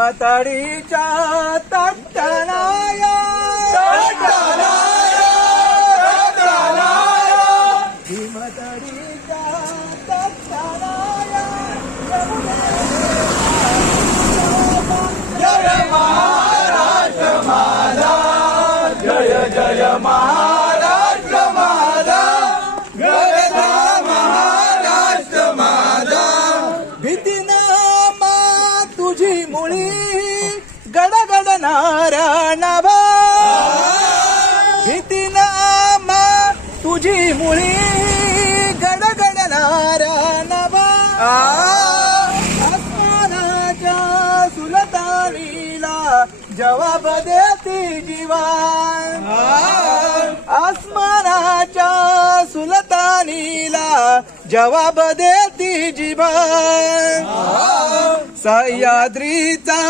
भीमतडीच्या तटनाया भीमतडीच्या तटनाया जय महाराष्ट्र माझा, जय जय महाराष्ट्र माझा, गरजा महाराष्ट्र माझा. भीतीनामा तुझी मुळी गडगडणारा नभा, भीतीनामा तुझी मुळी गडगडणारा नभा. आसमानाच्या सुलतानीला जवाब देती जीवन, आसमानाच्या सुलतानीला जवाब देती जीवन. सह्याद्रीचा